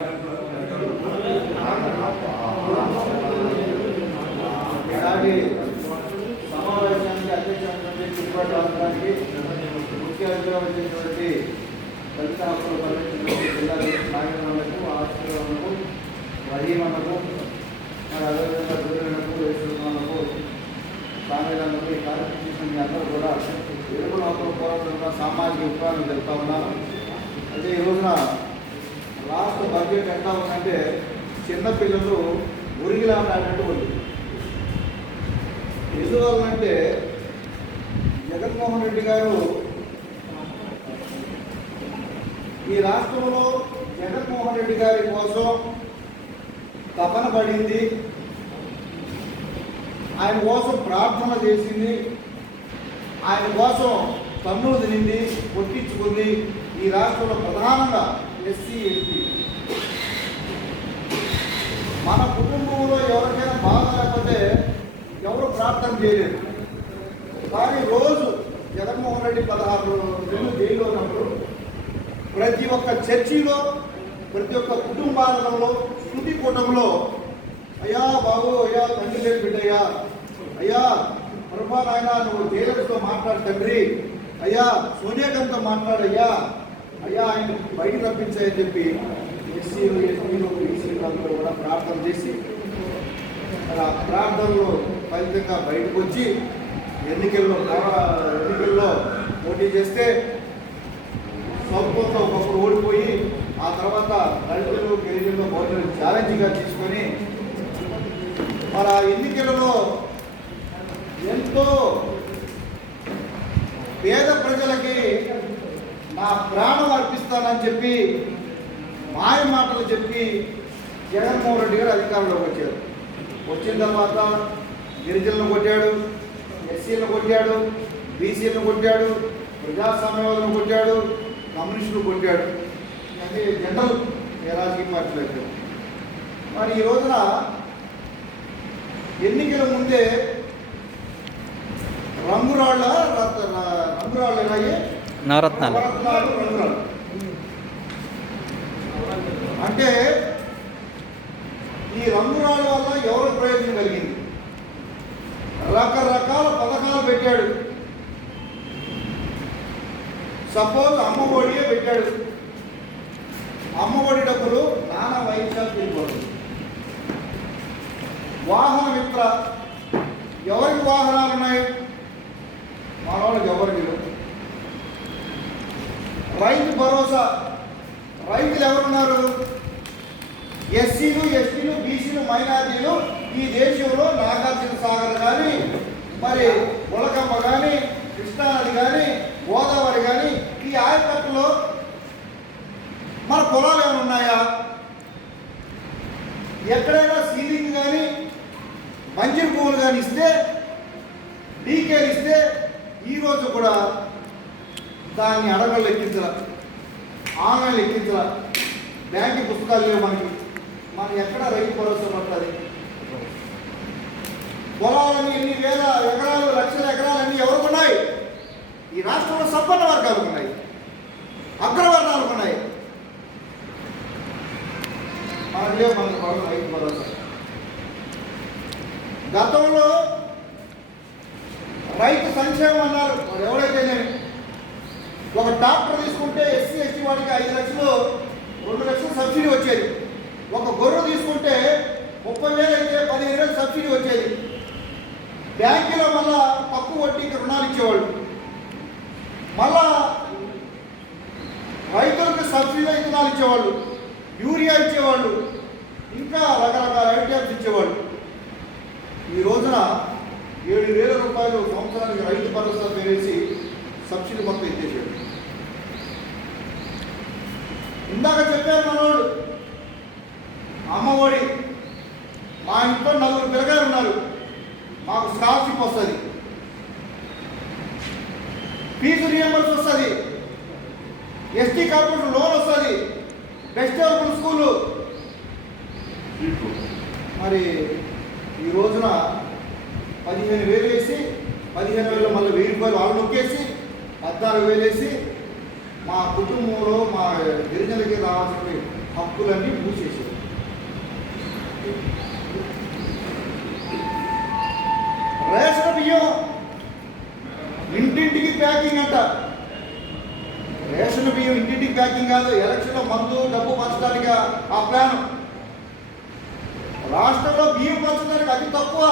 సమావేశానికి అధ్యక్షమైనటువంటి తిరుపతి రాష్ట్రానికి ముఖ్య అతిథిగా వచ్చినటువంటి దళిత హక్కుల పరిరక్షణ జిల్లా నాయకులకు ఆశీర్వాదకు రహీమన్నకు మరి అదేవిధంగా దూరణకు వేసుకున్నకు సామేదాలకు ఈ కార్యక్రమం చేసిన మీ అందరూ కూడా ఎరువుల హక్కుల పోరాటంలో సామాజిక విప్లవాన్ని జరుపుతా ఉన్నారు. అయితే ఈ రోజున రాష్ట్ర బడ్జెట్ ఎట్లా ఉందంటే చిన్నపిల్లలు ఉరిగిలాంటి ఉంది. ఎందువల్లంటే జగన్మోహన్ రెడ్డి గారు ఈ రాష్ట్రంలో జగన్మోహన్ రెడ్డి గారి కోసం తపన పడింది, ఆయన కోసం ప్రార్థన చేసింది, ఆయన కోసం కన్నులు తినింది, కొట్టించుకుంది. ఈ రాష్ట్రంలో ప్రధానంగా ఎస్సీ ఎస్టీ. మన కుటుంబంలో ఎవరికైనా బాగా లేకపోతే ఎవరు ప్రార్థన చేయలేదు. కానీ రోజు జగన్మోహన్ రెడ్డి 16 నెలలు జైల్లో ఉన్నప్పుడు ప్రతి ఒక్క చర్చిలో, ప్రతి ఒక్క కుటుంబాలలో, శృతి కూటంలో అయ్యా బాబు, అయ్యా తండ్రి లేని బిడ్డయ్యా, అయ్యా ప్రభా నాయన నువ్వు జైలర్తో మాట్లాడు తండ్రి, అయ్యా సోనియాగాంధీతో మాట్లాడయ్యా, అయ్యా ఆయన బయట రప్పించాయని చెప్పి ఎస్సీలు ఎస్టీలు బీసీలు అందరూ కూడా ప్రార్థన చేసి ఆ ప్రార్థనలో ఫలితంగా బయటకు వచ్చి ఎన్నికల్లో పోటీ చేస్తే స్వల్పంతో ఒకప్పుడు ఓడిపోయి ఆ తర్వాత దళితులు గిరిజనులు బౌద్ధులు ఛాలెంజ్గా తీసుకొని మరి ఆ ఎన్నికలలో ఎంతో పేద ప్రజలకి నా ప్రాణం అర్పిస్తానని చెప్పి మాయ మాటలు చెప్పి జగన్మోహన్ రెడ్డి గారు అధికారంలోకి వచ్చారు. వచ్చిన తర్వాత గిరిజనులను కొట్టాడు, ఎస్సీలను కొట్టాడు, బీసీలను కొట్టాడు, ప్రజాస్వామ్యవాదులను కొట్టాడు, కమ్యూనిస్టులు కొట్టాడు. అంటే జనరల్ రాజకీయ పార్టీలు వచ్చాడు. మరి ఈ రోజున ఎన్నికల ముందే రంగురాళ్ళ నవరత్నాలు అంటే ఈ రంగురాళ్ళ వల్ల ఎవరికి ప్రయోజనం కలిగింది? రకరకాల పథకాలు పెట్టాడు. సపోజ్ అమ్మఒడియే పెట్టాడు. అమ్మఒడి డబ్బులు నానా వైద్యాలు తిరిగిపోతుంది. వాహన మిత్ర, ఎవరికి వాహనాలు ఉన్నాయి? మన వాళ్ళకి ఎవరికి లేవు. రైతు భరోసా, రైతులు ఎవరున్నారు? ఎస్సీలు ఎస్టీలు బీసీలు మైనార్టీలు. ఈ దేశంలో నాగార్జున సాగర్ కానీ, మరి ఉలకమ్మ కానీ, కృష్ణానది కానీ, గోదావరి కానీ, ఈ ఆయకట్టులో మన పొలాలు ఏమైనా ఉన్నాయా? ఎక్కడైనా సీలింగ్ కానీ మంజూరు భూములు కానీ ఇస్తే, డీకేలు ఇస్తే ఈరోజు కూడా దాన్ని అడగలు లెక్కించాల, ఆన్లైన్ లెక్కించాల. బ్యాంకు పుస్తకాలు లేవు మనకి. మనం ఎక్కడ రైతు భరోసా పడుతుంది? పొలాలన్నీ ఎన్ని వేల ఎకరాలు, లక్షల ఎకరాలన్నీ ఎవరికి ఉన్నాయి? ఈ రాష్ట్రంలో సంపన్న వర్గాలకు ఉన్నాయి, అగ్రవర్ణాలకు ఉన్నాయి. మనకు లేవు. మనకు పడదు రైతు భరోసా. గతంలో రైతు సంక్షేమం అన్నారు. ఎవరైతే ఒక ట్రాక్టర్ తీసుకుంటే ఎస్సీ ఎస్టీ వాడికి 5 లక్షలు 2 లక్షలు సబ్సిడీ వచ్చేది. ఒక గొర్రె తీసుకుంటే 30,000 అయితే 15,000 సబ్సిడీ వచ్చేది. బ్యాంకులో మళ్ళా తక్కువ వడ్డీకి రుణాలు ఇచ్చేవాళ్ళు. మళ్ళా రైతులకు సబ్సిడీ విత్తనాలు ఇచ్చేవాళ్ళు, యూరియా ఇచ్చేవాళ్ళు, ఇంకా రకరకాల ఐటమ్స్ ఇచ్చేవాళ్ళు. ఈ రోజున 7,000 రూపాయలు సంవత్సరానికి రైతు భరోసా పేరేసి సబ్సిడీ మొత్తం ఎత్తేసాడు. ఇందాక చెప్పారు మనోడు, అమ్మఒడి. మా ఇంట్లో 4 పిల్లగారు ఉన్నారు, మాకు స్కాలర్షిప్ వస్తుంది, ఫీజు రియంబర్స్ వస్తుంది, ఎస్టీ కార్పొరేషన్ లోన్ వస్తుంది, బెస్ట్ డెవలప్మెంట్ స్కూలు. మరి ఈ రోజున 15,000 వేసి 15,000 మళ్ళీ 1,000 రూపాయలు వాళ్ళు నొక్కేసి 14,000 వేసి మా కుటుంబంలో మా గిరిజనులకి రావాల్సిన హక్కులన్నీ మూసేసారు. రేషన్ బియ్యం ఇంటింటికి ప్యాకింగ్ అంట. రేషన్ బియ్యం ఇంటింటికి ప్యాకింగ్ కాదు, ఎలక్షన్లో మందు డబ్బు పంచడానికి ఆ ప్లాన్. రాష్ట్రంలో బియ్యం పంచడానికి అతి తక్కువ.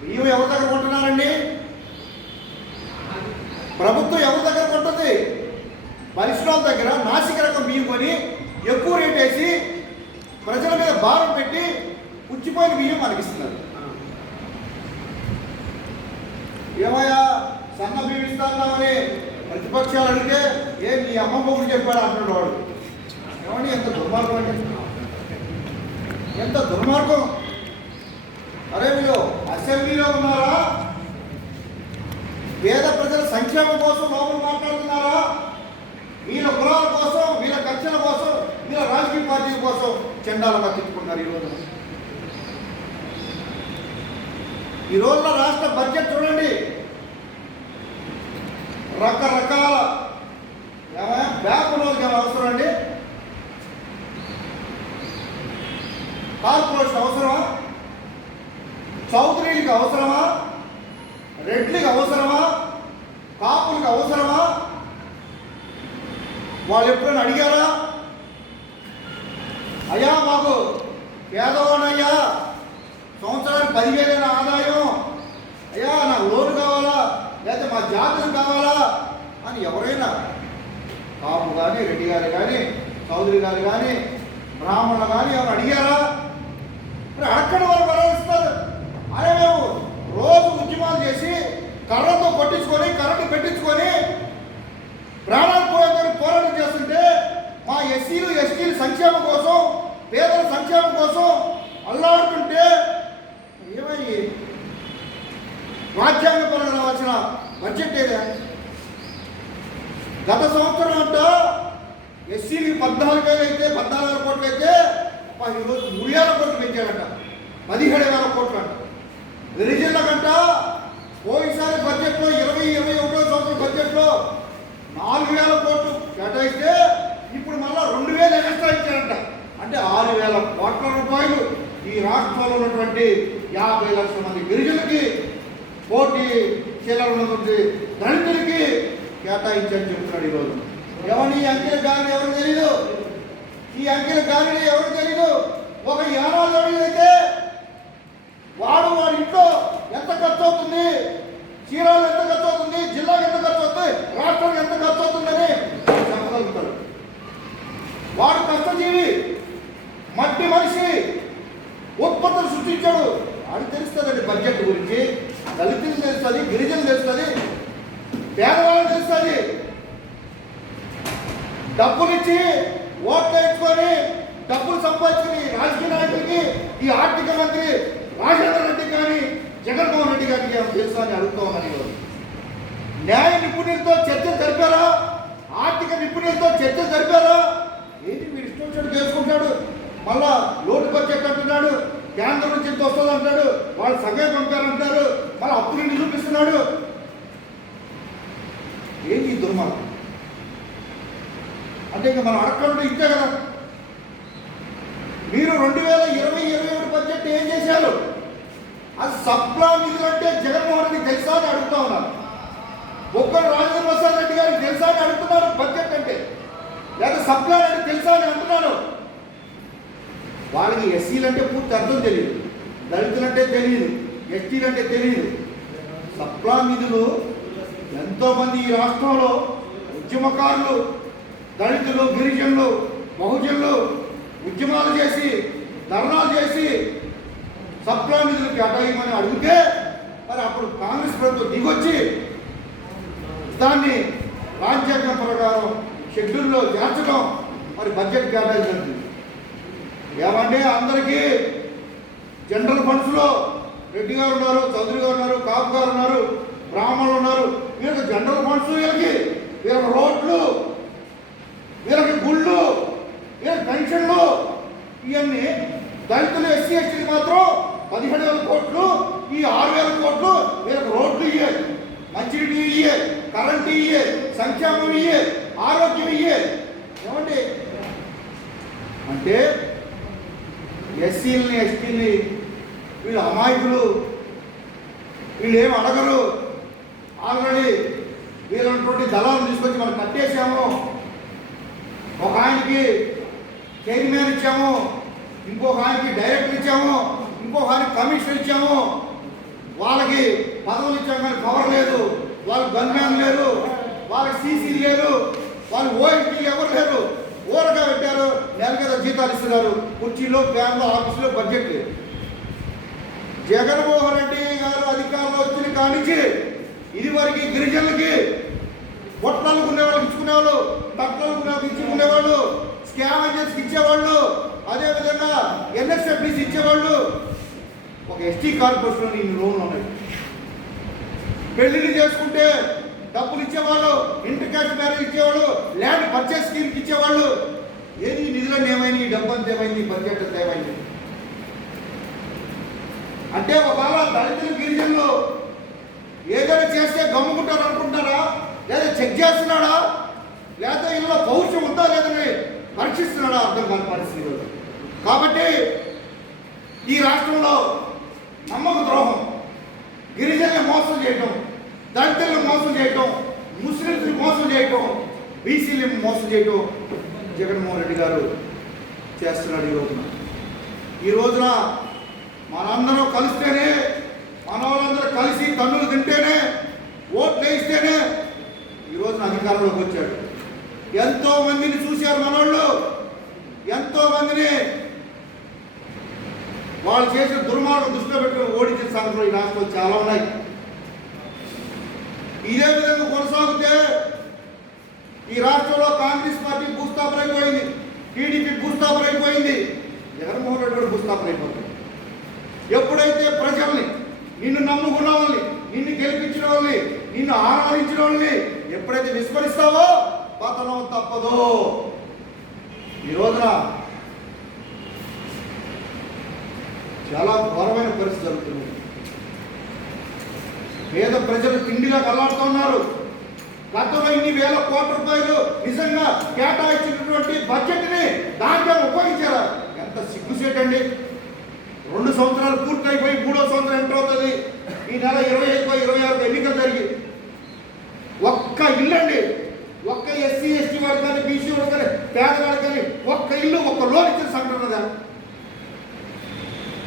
బియ్యం ఎవరి దగ్గర కొంటున్నారండి? ప్రభుత్వం ఎవరి దగ్గర కొంటుంది? పరిశ్రమల దగ్గర నాసిక రకం బియ్యం కొని ఎక్కువ రేట్ వేసి ప్రజల మీద భారం పెట్టి పుచ్చిపోయిన బియ్యం మనకిస్తున్నారు. ఏమయ్యా సన్న బియ్యం ఇస్తామని ప్రతిపక్షాలు అడిగితే ఏం మీ అమ్మ మొగుడు చెప్పాడు అంటున్నాడు వాడు. ఏమండి ఎంత దుర్మార్గం అండి, ఎంత దుర్మార్గం. అరే మీరు అసెంబ్లీలో ఉన్నారా? పేద ప్రజల సంక్షేమం కోసం లోపల మాట్లాడుతున్నారా? వీళ్ళ కులాల కోసం, వీళ్ళ కక్షల కోసం, వీళ్ళ రాజకీయ పార్టీల కోసం చెండాలుగా తిప్పుకున్నారు. ఈ రోజున రాష్ట్ర బడ్జెట్ చూడండి, రకరకాల బ్యాక్ రోజుకి అవసరం అండి. కార్పొరేషన్ అవసరమా? చౌదరీలకు అవసరమా? రెడ్లకు అవసరమా? కాపులకు అవసరమా? వాళ్ళు ఎప్పుడైనా అడిగారా? అయ్యా మాకు పేదవాడయ్యా, సంవత్సరానికి 10,000 ఆదాయం, అయ్యా నాకు లోన్ కావాలా, లేకపోతే మా జాతీయం కావాలా అని ఎవరైనా కాపు కానీ, రెడ్డి గారు కానీ, చౌదరి గారు కానీ, బ్రాహ్మణులు కానీ ఎవరు అడిగారా? మరి అడగడం వాళ్ళు వరవిస్తారు. అరే మేము రోజు ఉద్యమాలు చేసి కర్రతో కొట్టించుకొని కరెంటు పెట్టించుకొని ప్రాణాలు పోయేందుకు పోరాటం చేస్తుంటే మా ఎస్సీలు ఎస్టీలు సంక్షేమం కోసం, పేదల సంక్షేమం కోసం అల్లాడుతుంటే ఏమయ్యి రాజ్యాంగపరంగా రావాల్సిన బడ్జెట్ ఏదా? గత సంవత్సరం అంట ఎస్సీలకి 14,000 అయితే 14,000 కోట్లు అయితే ఈరోజు 3,000 కోట్లు పెంచాడట, 17,000 కోట్లు అంట. గిరిజనుల కంట పోయినసారి బడ్జెట్లో 2021 సంవత్సరం బడ్జెట్లో 4,000 కోట్లు కేటాయిస్తే ఇప్పుడు మళ్ళా 2,000 ఎక్స్ట్రా ఇచ్చారంట. అంటే 6,000 కోట్ల రూపాయలు ఈ రాష్ట్రంలో ఉన్నటువంటి 50 లక్షల మంది గిరిజనులకి, కోటి చిల్లర ఉన్నటువంటి దళితులకి కేటాయించని చెప్తున్నాడు ఈరోజు. ఎవరి అంకెల గారిని ఎవరు తెలీదు, ఈ అంకెల గారిని ఎవరు తెలీదు. ఒక యానాలు అయితే వాడు వాడి ఇంట్లో ఎంత ఖర్చు అవుతుంది, చీరాలు ఎంత ఖర్చు అవుతుంది, జిల్లాకు ఎంత ఖర్చు అవుతుంది, రాష్ట్రానికి ఎంత ఖర్చు అవుతుందని చెప్పగలుగుతాడు. వాడు కష్టజీవి, మట్టి మనిషి, ఉత్పత్తులు సృష్టించాడు. వాడికి తెలుస్తుందండి బడ్జెట్ గురించి. దళితులు తెలుస్తుంది, గిరిజనులు తెలుస్తుంది, పేదవాళ్ళకి తెలుస్తుంది. డబ్బులిచ్చి ఓట్లు వేయించుకొని డబ్బులు సంపాదించుకుని రాజకీయ నాయకులకి ఈ ఆర్థిక మంత్రి రాజేంద్ర రెడ్డి కానీ జగన్మోహన్ రెడ్డి గారికి తెలుసా అని అడుగుతా ఉన్నాను. న్యాయ నిపుణులతో చర్చలు జరిపారా? ఆర్థిక నిపుణులతో చర్చలు జరిపారా? ఏంటి మీరు ఇష్టం వచ్చినట్టు చేసుకుంటాడు. మళ్ళా లోటు బడ్జెట్ అంటున్నాడు, కేంద్రం నుంచి ఎంత వస్తుంది అంటాడు, వాళ్ళు సగం పంపారంటారు, మళ్ళీ అప్పులు చూపిస్తున్నాడు. ఏంటి దుర్మార్గం అంటే ఇక మనం అడగకుండా ఇంతే కదా. మీరు 2020-21 బడ్జెట్ ఏం చేశారు? అది సప్లా నిధులు అంటే జగన్మోహన్ రెడ్డి తెలుసా అని అడుగుతా ఉన్నారు. ఒక్కరు రాజేంద్ర ప్రసాద్ రెడ్డి గారికి తెలుసా అని అడుగుతున్నారు బడ్జెట్ అంటే, లేదా సప్లా అంటే తెలుసా అని అంటున్నారు. వాళ్ళకి ఎస్సీలు అంటే పూర్తి అర్థం తెలియదు, దళితులంటే తెలియదు, ఎస్టీలు అంటే తెలియదు. సప్లా నిధులు ఎంతోమంది ఈ రాష్ట్రంలో ఉద్యమకారులు, దళితులు, గిరిజనులు, బహుజనులు ఉద్యమాలు చేసి ధర్నాలు చేసి సప్లా నిధులు కేటాయమని అడిగితే మరి అప్పుడు కాంగ్రెస్ ప్రభుత్వం దిగొచ్చి దాన్ని రాజ్యాంగం ప్రకారం షెడ్యూల్లో చేర్చడం, మరి బడ్జెట్ కేటాయించింది. ఏమంటే అందరికీ జనరల్ ఫండ్స్లో రెడ్డి గారు ఉన్నారు, చౌదరి గారు ఉన్నారు, కాపు గారు ఉన్నారు, బ్రాహ్మణులు ఉన్నారు. వీళ్ళకి జనరల్ ఫండ్స్, వీళ్ళకి రోడ్లు, వీళ్ళకి గుళ్ళు, వీళ్ళకి పెన్షన్లు, ఇవన్నీ. దళితులు ఎస్సీ ఎస్టీకి మాత్రం 17,000 కోట్లు, ఈ 6,000 కోట్లు వీళ్ళకి రోడ్లు ఇయ్యే, మంచినీటి ఇయ్యే, కరెంటు ఇయ్యే, సంక్షేమం ఇయ్యే, ఆరోగ్యం ఇయ్యే. ఏమండి అంటే ఎస్సీలని ఎస్టీని వీళ్ళు అమాయకులు, వీళ్ళు ఏమి అడగరు. ఆల్రెడీ వీళ్ళటువంటి దళాలను తీసుకొచ్చి మనం కట్టేసాము. ఒక ఆయనకి చైర్మన్ ఇచ్చాము, ఇంకొక ఆయనకి డైరెక్టర్ ఇచ్చాము, ఇంకొక ఆయనకి కమిషనర్ ఇచ్చాము. వాళ్ళకి పదవులు ఇచ్చాము కానీ పవర్ లేదు, వాళ్ళకి గన్మ్యాన్ లేదు, వాళ్ళకి సీసీ లేదు, వాళ్ళు ఓఎస్టీ ఎవరు లేరు. ఊరగా పెట్టారు, నెలకేదో జీతాలు ఇస్తున్నారు, కుర్చీలో ఫ్యాన్లో ఆఫీసులో బడ్జెట్ లేదు. జగన్మోహన్ రెడ్డి గారు అధికారంలో వచ్చిన కానించి ఇదివరకు గిరిజనులకి పొట్లాలకు ఉండేవాళ్ళకి ఇచ్చుకునేవాళ్ళు, తక్కువలకు ఇచ్చుకునేవాళ్ళు, స్కామ్ ఏజెన్సీకి ఇచ్చేవాళ్ళు, అదేవిధంగా ఎన్ఎస్ఎఫ్డిసి ఇచ్చేవాళ్ళు. ఒక ఎస్టీ కార్పొరేషన్ ఇన్ని లోన్లు ఉన్నాయి. పెళ్లిళ్ళు చేసుకుంటే డబ్బులు ఇచ్చేవాళ్ళు, ఇంటర్ క్యాష్ మ్యారేజ్ ఇచ్చేవాళ్ళు, ల్యాండ్ పర్చేస్ స్కీమ్కి ఇచ్చేవాళ్ళు. ఏది నిధులను ఏమైంది, ఈ డబ్బు అంత ఏమైంది, బడ్జెట్ అంత ఏమైంది? అంటే ఒకవేళ దళితులు గిరిజనులు ఏదైనా చేస్తే గమ్ముకుంటారు అనుకుంటారా, లేదా చెక్ చేస్తున్నాడా, లేదా ఇందులో పౌరుషం ఉందా లేదని పరీక్షిస్తున్నాడా అర్థం కాని పరిస్థితి. కాబట్టి ఈ రాష్ట్రంలో నమ్మక ద్రోహం, గిరిజనులను మోసం చేయటం, దళితులను మోసం చేయటం, ముస్లింస్ని మోసం చేయటం, బీసీలను మోసం చేయటం జగన్మోహన్ రెడ్డి గారు చేస్తున్నాడు. ఈ రోజున మనందరం కలిస్తేనే, మన వాళ్ళందరూ కలిసి తన్నులు తింటేనే, ఓట్లు వేయిస్తేనే ఈ రోజున అధికారంలోకి వచ్చాడు. ఎంతో మందిని చూశారు మనోళ్ళు, ఎంతో మందిని వాళ్ళు చేసిన దుర్మార్గం దృష్టిలో పెట్టుకుని ఓడించిన సంగతులు ఈ రాష్ట్రంలో చాలా ఉన్నాయి. ఇదే విధంగా కొనసాగితే ఈ రాష్ట్రంలో కాంగ్రెస్ పార్టీ భూస్థాపన అయిపోయింది, టీడీపీ భూస్థాపన అయిపోయింది, జగన్మోహన్ రెడ్డి కూడా భూస్థాపన అయిపోతుంది. ఎప్పుడైతే ప్రజల్ని, నిన్ను నమ్ముకున్న వాళ్ళని, నిన్ను గెలిపించిన వాళ్ళని, నిన్ను ఆరాధించిన వాళ్ళని ఎప్పుడైతే విస్మరిస్తావో పతనం తప్పదు. ఈ రోజున చాలా ఘోరమైన పరిస్థితి జరుగుతుంది. పేద ప్రజలు తిండిలోకి అల్లాడుతున్నారు. గతంలో ఇన్ని వేల కోట్ల రూపాయలు నిజంగా కేటాయించినటువంటి బడ్జెట్ని దాంట్లో ఉపయోగించారా? ఎంత సిగ్గుసేటండి. 2 సంవత్సరాలు పూర్తయిపోయి 3వ సంవత్సరం ఎంటర్ అవుతుంది. ఈ నెల 25, 26 ఎన్నికలు జరిగి ఒక్క ఇల్లు అండి, ఒక్క ఎస్సీ ఎస్టీ వాడు కానీ, బీసీ వాడు కానీ, పేదవాడు కానీ ఒక్క ఇల్లు, ఒక్క లోన్ ఇచ్చిన సంఘటన ఉన్నదా?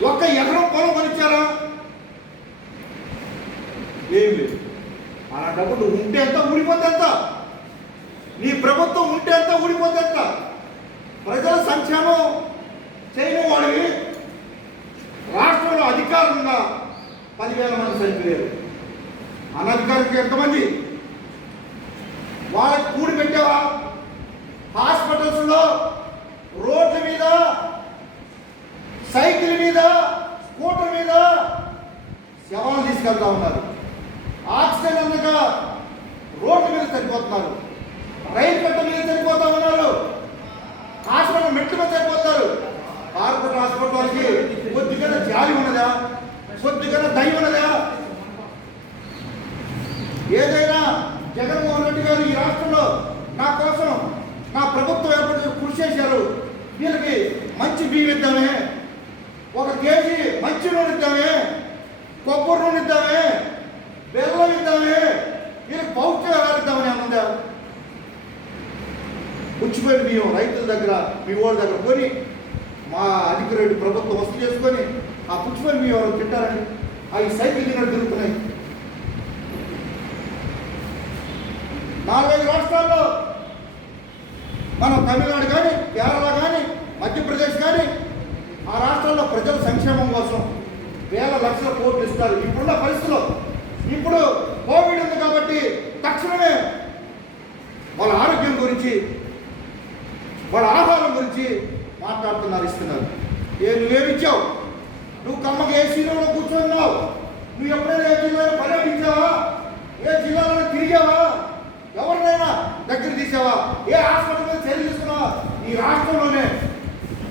ఒక్క ఎకరం పొలం కొనిచ్చారా? ఏం లేదు. అలాంటప్పుడు నువ్వు ఉంటే ఎంత, ఊడిపోతే ఎంత? నీ ప్రభుత్వం ఉంటే ఎంత, ఊడిపోతే ఎంత? ప్రజల సంక్షేమం చేయని వాడివి రాష్ట్రంలో అధికారంగా 10,000 మంది చనిపోయారు. అనధికారిక ఎంతమంది? వాళ్ళకి కూడి పెట్టావా? హాస్పిటల్స్లో రోడ్ల మీద, సైకిల్ మీద, స్కూటర్ మీద శవాలు తీసుకెళ్తా ఉన్నారు. ఆక్సిజన్ అందక రోడ్ల మీద చనిపోతున్నారు, రైలు కట్ట మీద చనిపోతా ఉన్నారు, హాస్పిటల్ మెట్ల మీద చనిపోతారు. కార్పొరేట్ హాస్పిటల్కి కొద్దిగా జాలి ఉన్నదా? కొద్దిగా దయ ఉన్నదా? ఏదైనా జగన్మోహన్ రెడ్డి గారు ఈ రాష్ట్రంలో నా కోసం, నా ప్రభుత్వం ఏర్పడి కృషి చేశారు. వీళ్ళకి మంచి బియ్యం ఇద్దామే, 1 కేజీ మంచి నూనె ఇద్దామే, కొబ్బరి నూనె ఇద్దామే, బెల్లం ఇద్దామే, వీళ్ళకి పౌష్టికాహారం ఇద్దామని ఏముందా? పుచ్చిపోయిన బియ్యం రైతుల దగ్గర, మీ ఓడి దగ్గర కొని మా అధికారుడి ప్రభుత్వం వసూలు చేసుకొని ఆ పుచ్చిపోయిన బియ్యం ఎవరు తింటారండి? అవి సైకిల్ తిన్నట్టు తిరుగుతున్నాయి. 4-5 రాష్ట్రాల్లో, మనం తమిళనాడు కానీ, కేరళ కానీ, మధ్యప్రదేశ్ కానీ, ఆ రాష్ట్రాల్లో ప్రజల సంక్షేమం కోసం వేల లక్షల కోట్లు ఇస్తారు. ఇప్పుడున్న పరిస్థితుల్లో, ఇప్పుడు కోవిడ్ ఉంది కాబట్టి తక్షణమే వాళ్ళ ఆరోగ్యం గురించి, వాళ్ళ ఆహారం గురించి మాట్లాడుతున్నారు, ఇస్తున్నారు. నువ్వేమిచ్చావు? నువ్వు కమ్మకి ఏ జిల్లాలో కూర్చున్నావు? నువ్వు ఎప్పుడైనా ఏ జిల్లాలో పర్యటించావా? ఏ జిల్లాలో తిరిగావా? ఎవరినైనా దగ్గర తీసావా? ఏ హాస్పిటల్ మీద చర్య తీసుకున్నావా? ఈ రాష్ట్రంలోనే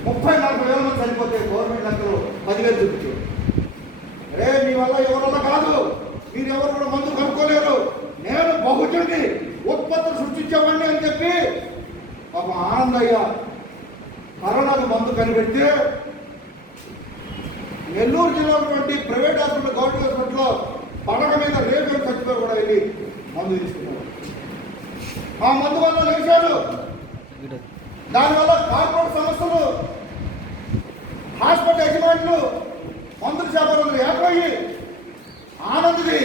30-40 వేల మంది చనిపోతే గవర్నమెంట్ లెక్కలు 10,000 చూపించు. మీ వల్ల ఎవరి వల్ల కాదు, మీరు ఎవరు కూడా మందు కనుక్కోలేరు, నేను బహుజుడిని ఉత్పత్తులు సృష్టించేవాడిని అని చెప్పి పాపం ఆనందయ్య కరోనాకు మందు కనిపెడితే నెల్లూరు జిల్లా ఉన్నటువంటి ప్రైవేట్ హాస్పిటల్, గవర్నమెంట్ హాస్పిటల్లో పడక మీద రేపు చచ్చిపోయి కూడా వెళ్ళి మందు తీసుకున్నారు. ఆ మందు వల్ల లేచాడు. దానివల్ల కార్పొరేట్ సంస్థలు, హాస్పిటల్ యజమానులు, మందుల వ్యాపారులు ఏర్పడి ఆనంద్ది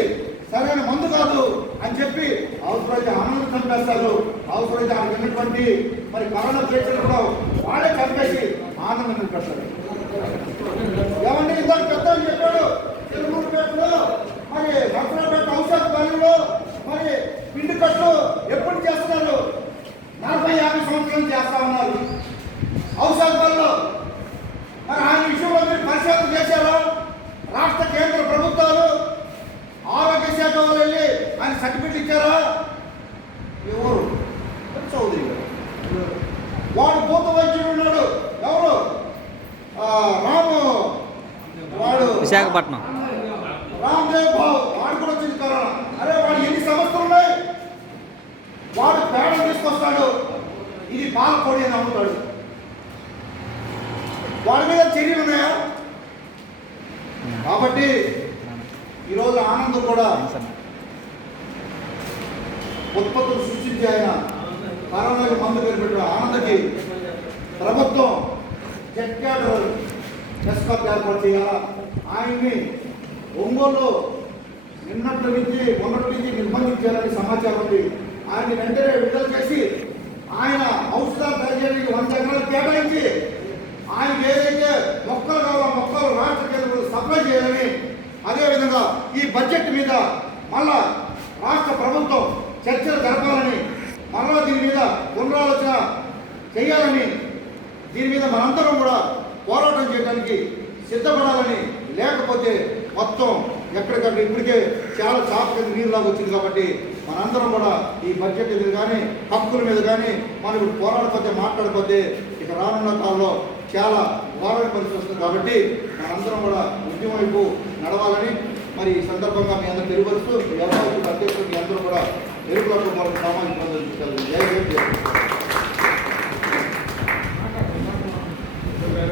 సరైన మందు కాదు అని చెప్పి అవసరమైతే ఆనందం చంపేస్తారు. అవసరమైతే అక్కడ ఉన్నటువంటి మరి కరోనా పేషెంట్ కూడా వాళ్ళే చంపేసి ఆనందం పెడతారు. ఏమంటే ఇందాక పెద్ద అని చెప్పాడు, తెలుగుపేటలో మరి నర్సరాపేట ఔషధ బాలులో మరి పిండి కట్లు ఎప్పుడు చేస్తున్నారు? 40-50 సంవత్సరాలు చేస్తా ఉన్నారు ఔషధ బాలులో. మరి ఆయన విషయంలో మీరు పరిశోధన చేశారా? రాష్ట్ర కేంద్ర ప్రభుత్వాలు ఆరోగ్య శాఖ వాళ్ళు వెళ్ళి ఆయన సర్టిఫికెట్ ఇచ్చారా? ఎవరు? చౌదరి గారు. వాడు భూత వైద్యుడు ఉన్నాడు. ఎవరు? రాము, వాడు విశాఖపట్నం రామ్దేవ్ బాబు, వాడు కూడా వచ్చింది కరోనా. అరే వాడు ఎన్ని సంస్థలు ఉన్నాయి? వాడు పేడ తీసుకొస్తాడు, ఇది పాలకొడి అని అమ్ముతాడు. వాడి మీద చర్యలు ఉన్నాయా? కాబట్టి ఈరోజు ఆనందం కూడా ఉత్పత్తులు సృష్టించి ఆయన కరోనాకు మందు కనిపెట్టాడు. ఆనందకి ప్రభుత్వం జెట్ క్యాటర్ ఎస్కాప్ ఏర్పాటు చేయాలా? ఆయన్ని ఒంగోలు మొన్నటి నుంచి నిర్బంధించాలని సమాచారం ఉంది. ఆయన్ని వెంటనే విడుదల చేసి ఆయన ఔషధాలు తయారీకి 100 ఎకరాలు కేటాయించి ఆయనకి ఏదైతే మొక్కలు కావాలో మొక్కలు రాష్ట్ర కేంద్రంలో సప్లై చేయాలని, అదేవిధంగా ఈ బడ్జెట్ మీద మళ్ళా రాష్ట్ర ప్రభుత్వం చర్చలు జరపాలని, మరలా దీని మీద పునరాలోచన చేయాలని, దీని మీద మనందరం కూడా పోరాటం చేయడానికి సిద్ధపడాలని. లేకపోతే మొత్తం ఎక్కడికక్కడ ఇప్పటికే చాలా చాప కింద నీరులాగా వచ్చింది. కాబట్టి మనందరం కూడా ఈ బడ్జెట్ మీద కానీ హక్కుల మీద కానీ మనం ఇప్పుడు పోరాడకపోతే మాట్లాడకపోతే ఇక రానున్న కాలంలో చాలా ఘోరమైన పరిస్థితి వస్తుంది. కాబట్టి మనందరం కూడా ఉద్యమం వైపు నడవాలని మరి ఈ సందర్భంగా మీ అందరూ తెలియపరుస్తూ, వ్యవసాయ అధ్యక్షులు మీ అందరూ కూడా ఎరువులకు సామాజిక జై జై.